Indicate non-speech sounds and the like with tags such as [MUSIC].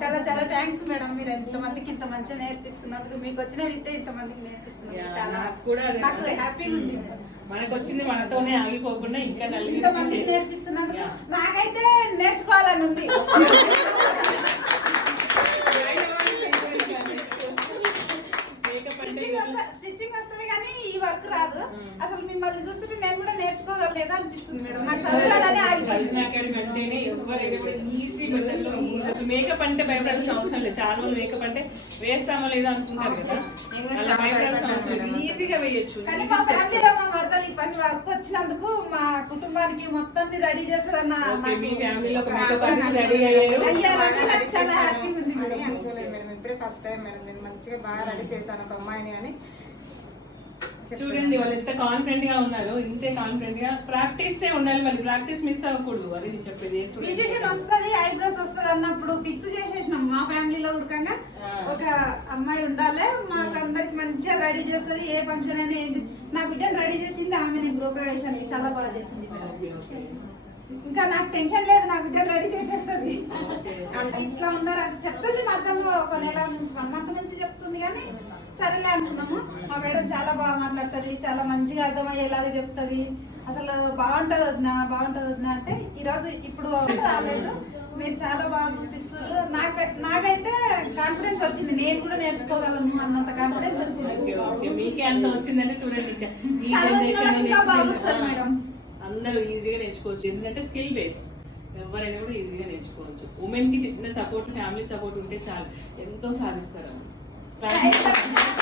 చాలా చాలా thanks madam మీరు ఎంతమందికి ఇంత మంచిగా నేర్పిస్తున్నందుకు మీకు వచ్చిన విద్య ఇంతమందికి నేర్పిస్తున్నారు చాలా నాకు కూడా. నాకు హ్యాపీగా ఉంది. మనకు వచ్చింది మనతోనే ఆగిపోకుండా ఇంకా ఇంతమందికి నేర్పిస్తున్నందుకు. నాకైతే నేర్చుకోవాలని ఉంది [LAUGHS] Makeup అంటే స్టిచ్చింగ్ వస్తా- స్టిచ్చింగ్ వస్తుంది కానీ ఈ వర్క్ రాదు Hmm. అసలు మిమ్మల్ని చూస్తుంటే నేను కూడా నేర్చుకోగలేదా అనిపిస్తుంది మేడం? నాకు చదవాలని ఆగిపోయింది కల్పన అకాడమీ అంటేనే ఎవరైనా కూడా ఈజీ మెథడ్లో ఈజీ అసలు మేకప్ అంటే భయపడాల్సిన అవసరం లేదు. చాలా మంది మేకప్ అంటే వేస్తామో లేదో అనుకుంటారు కదా. అలా భయపడాల్సిన అవసరం లేదు. ఈజీగా వేయొచ్చు. కానీ Easy మా steps. ఫ్యామిలీలో మా మరదలు ఈ పని వర్క్ వచ్చినందుకు మా కుటుంబానికి మొత్తాన్ని రెడీ చేస్తుందన్న Okay, మీ ఫ్యామిలీలో ఒక నాకు మేకప్ కూడా ఆర్టిస్ట్ నచ్చింది. రెడీ అయ్యారు అయ్యారు. బాగా నాకు రెడీ చాలా హ్యాపీగా ఉంది అని మేడం. అనుకోలేదు మేడం. ఇప్పుడే ఫస్ట్ టైం మేడం. నేను మంచిగా బాగా రెడీ చేశాను ఒక అమ్మాయిని అని. చూడండి వాళ్ళు ఎంత కాన్ఫిడెంట్గా ఉన్నారు ఇంతే కాన్ఫిడెంట్గా ప్రాక్టీస్ ఉండాలి మళ్ళీ ప్రాక్టీస్ మిస్ అవ్వకూడదు అది నేను చెప్పేది బ్యూటిషియన్ వస్తుంది ఐబ్రోస్ వస్తుంది అన్నప్పుడు ఫిక్స్ చేసేసినాం మా ఫ్యామిలీలో ఉడకంగా. ఒక అమ్మాయి ఉండాలి మాకు అందరికి మంచిగా రెడీ చేస్తుంది ఏ ఫంక్షన్ అయినా ఏంటి నా బిడ్డను రెడీ చేసింది ఆమె నేను గృహప్రవేశానికి చాలా బాగా చేసింది. ఇంకా నాకు టెన్షన్ లేదు నా బిడ్డను రెడీ చేసేస్తుంది. ఇట్లా ఉన్నారని చెప్తుంది మా అతను ఒక నెల నుంచి వన్ మంత్ నుంచి కానీ సరేలే అనుకున్నాము. మా మేడం చాలా బాగా మాట్లాడుతుంది చాలా మంచిగా అర్థమయ్యేలాగా చెప్తుంది. అసలు బాగుంటుంది వదిన బాగుంటుంది వదిన అంటే ఈరోజు ఇప్పుడు రాలేదు. మీరు చాలా బాగా చూపిస్తారు నాకు నాకైతే కాన్ఫిడెన్స్ వచ్చింది. నేను కూడా నేర్చుకోగలను అన్నంత కాన్ఫిడెన్స్ వచ్చింది. ఓకే. మీకే అంత వచ్చిందంటే చూడండి ఇంకా. మేడం. అందరూ ఈజీగా నేర్చుకోవచ్చు. ఎందుకంటే స్కిల్ బేస్ ఎవరైనా కూడా ఈజీగా నేర్చుకోవచ్చు. ఉమెన్కి చిన్న సపోర్ట్ ఫ్యామిలీ సపోర్ట్ ఉంటే చాలు. ఎంతో సాధిస్తారు 来